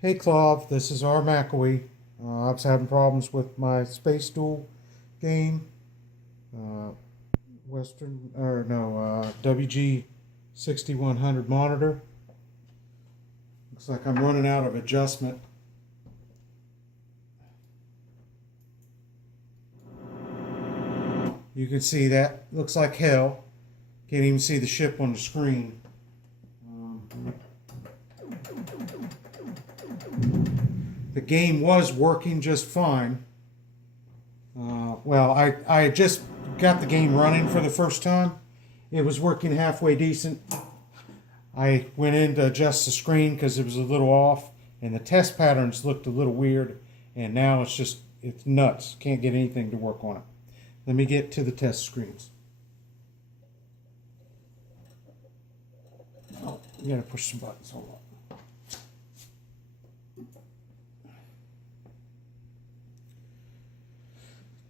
Hey Clav, this is R. McAwee. I was having problems with my Space Duel game. Uh, WG6100 monitor. Looks like I'm running out of adjustment. You can see that. Looks like hell. Can't even see the ship on the screen. The game was working just fine. Well, I just got the game running for the first time. It was working halfway decent. I went in to adjust the screen because it was a little off, and the test patterns looked a little weird, and now it's nuts. Can't get anything to work on it. Let me get to the test screens. Oh, you gotta push some buttons. Hold on.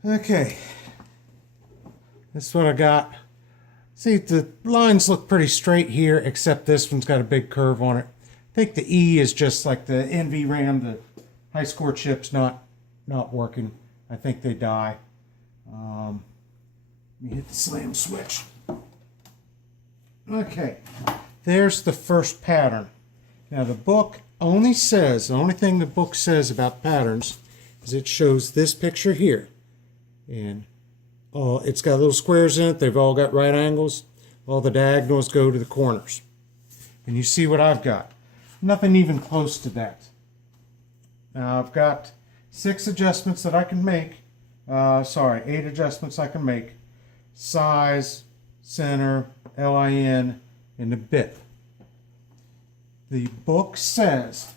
Okay, that's what I got. See, the lines look pretty straight here, except this one's got a big curve on it. I think the E is just like the NVRAM, the high score chip's not working. I think they die. Let me hit the slam switch. Okay, there's the first pattern. Now the book only says, the only thing the book says about patterns is it shows this picture here. And it's got little squares in it. They've all got right angles. All the diagonals go to the corners. And you see what I've got. Nothing even close to that. Now I've got 6 adjustments that I can make. 8 adjustments I can make. Size, center, LIN, and the bit. The book says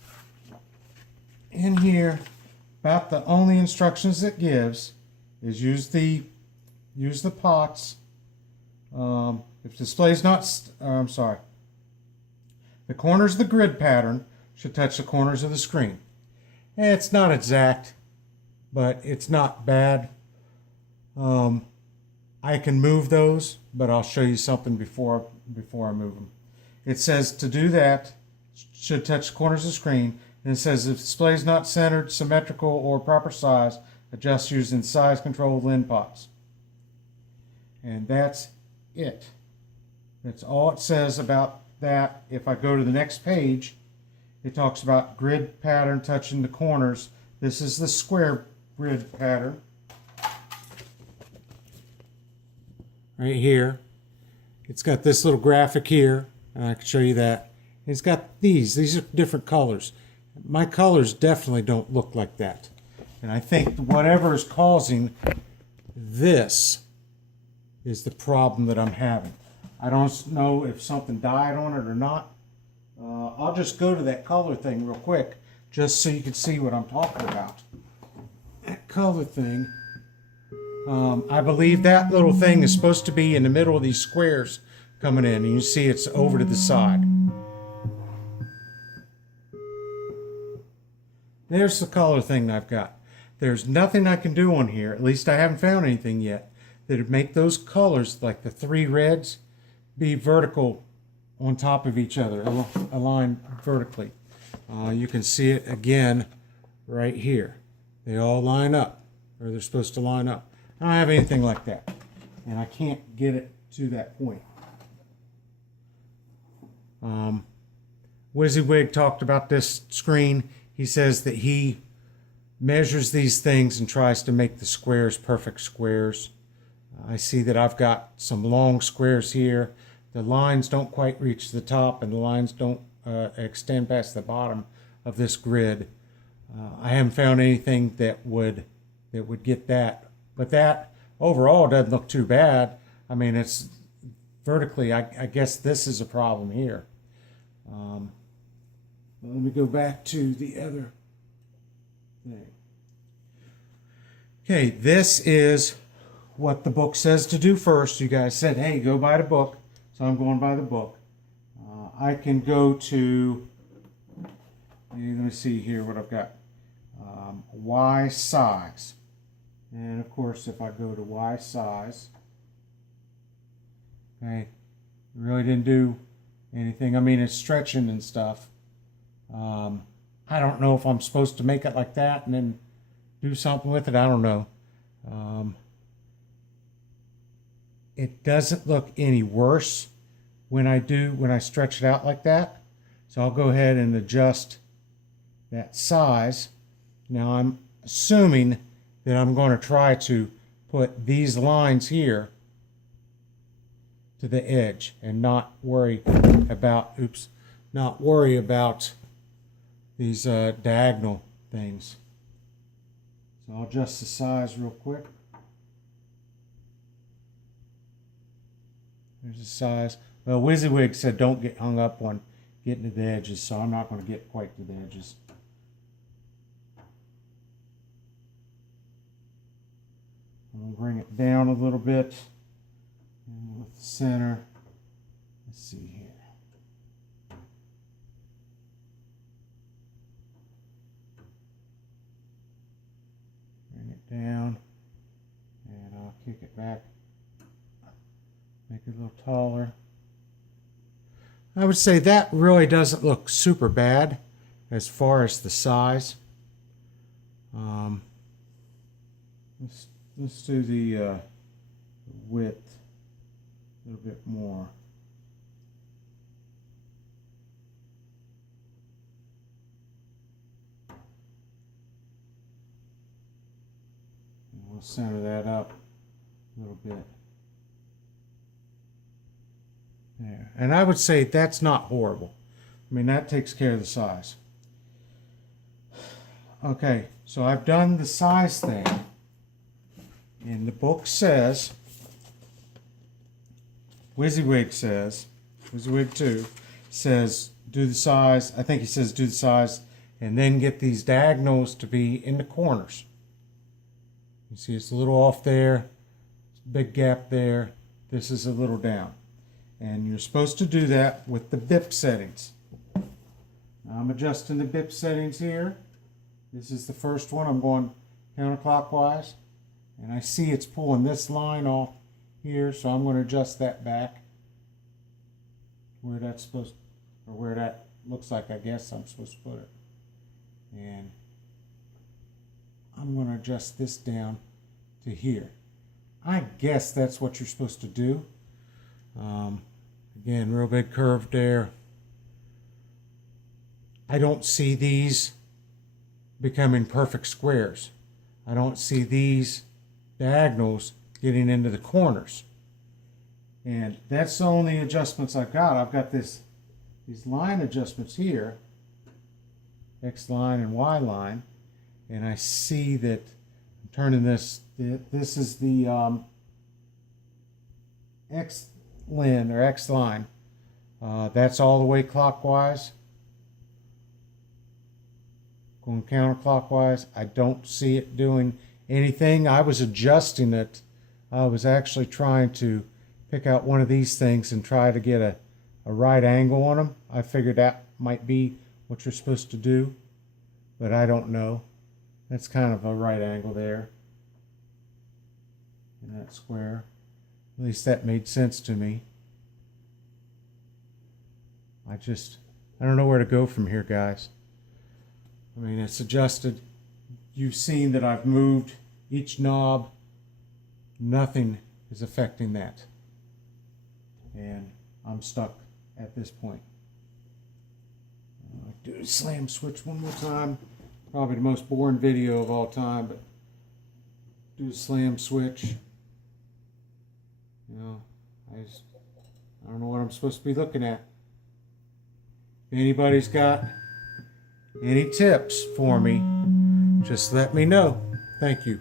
in here about the only instructions it gives is use the pots. If display's not, the corners of the grid pattern should touch the corners of the screen. It's not exact, but it's not bad. I can move those, but I'll show you something before I move them. It says to do that, should touch the corners of the screen, and it says if display is not centered, symmetrical, or proper size, adjust using size controlled LIN pots. And that's it. That's all it says about that. If I go to the next page, it talks about grid pattern touching the corners. This is the square grid pattern. Right here. It's got this little graphic here, and I can show you that. It's got these are different colors. My colors definitely don't look like that. And I think whatever is causing this is the problem that I'm having. I don't know if something died on it or not. I'll just go to that color thing real quick just so you can see what I'm talking about. That color thing, I believe that little thing is supposed to be in the middle of these squares coming in, and you see it's over to the side. There's the color thing I've got. There's nothing I can do on here, at least I haven't found anything yet, that would make those colors, like the 3 reds, be vertical on top of each other, aligned vertically. You can see it again right here. They all line up, or they're supposed to line up. I don't have anything like that, and I can't get it to that point. WYSIWYG talked about this screen. He says that he measures these things and tries to make the squares perfect squares. I see that I've got some long squares here. The lines don't quite reach the top, and the lines don't extend past the bottom of this grid. I haven't found anything that would get that, but that overall doesn't look too bad. I mean, it's vertically. I guess this is a problem here. Let me go back to the other thing. Okay, this is what the book says to do first. You guys said, hey, go buy the book. So I'm going by the book. I can go to, let me see here what I've got. Y size. And of course, if I go to Y size, okay, really didn't do anything. I mean, it's stretching and stuff. I don't know if I'm supposed to make it like that and then do something with it. I don't know. It doesn't look any worse when I stretch it out like that. So I'll go ahead and adjust that size. Now I'm assuming that I'm going to try to put these lines here to the edge and not worry about, these diagonal things. So I'll adjust the size real quick. There's the size. Well, WYSIWYG said don't get hung up on getting to the edges, so I'm not going to get quite to the edges. I'm going to bring it down a little bit. And with the center, let's see here. Bring it down, and I'll kick it back. Make it a little taller. I would say that really doesn't look super bad as far as the size. Let's do the width a little bit more. And we'll center that up a little bit. There. And I would say that's not horrible. I mean, that takes care of the size. Okay, so I've done the size thing. And the book says, WYSIWYG 2 says, do the size. I think he says do the size and then get these diagonals to be in the corners. You see it's a little off there, big gap there. This is a little down. And you're supposed to do that with the BIP settings. Now I'm adjusting the BIP settings here. This is the first one. I'm going counterclockwise. And I see it's pulling this line off here, so I'm going to adjust that back where that's supposed, or where that looks like I guess I'm supposed to put it. And I'm going to adjust this down to here. I guess that's what you're supposed to do. Again, real big curve there. I don't see these becoming perfect squares. I don't see these diagonals getting into the corners. And that's the only adjustments I've got. I've got these line adjustments here, X line and Y line, and I see that I'm turning this is the X line or X line. That's all the way clockwise. Going counterclockwise, I don't see it doing anything. I was adjusting it. I was actually trying to pick out one of these things and try to get a right angle on them. I figured that might be what you're supposed to do, but I don't know. That's kind of a right angle there in that square. At least that made sense to me. I don't know where to go from here, guys. I mean, it's adjusted. You've seen that I've moved each knob. Nothing is affecting that. And I'm stuck at this point. I'll do a slam switch one more time. Probably the most boring video of all time, but do a slam switch. You know, I don't know what I'm supposed to be looking at. If anybody's got any tips for me, just let me know. Thank you.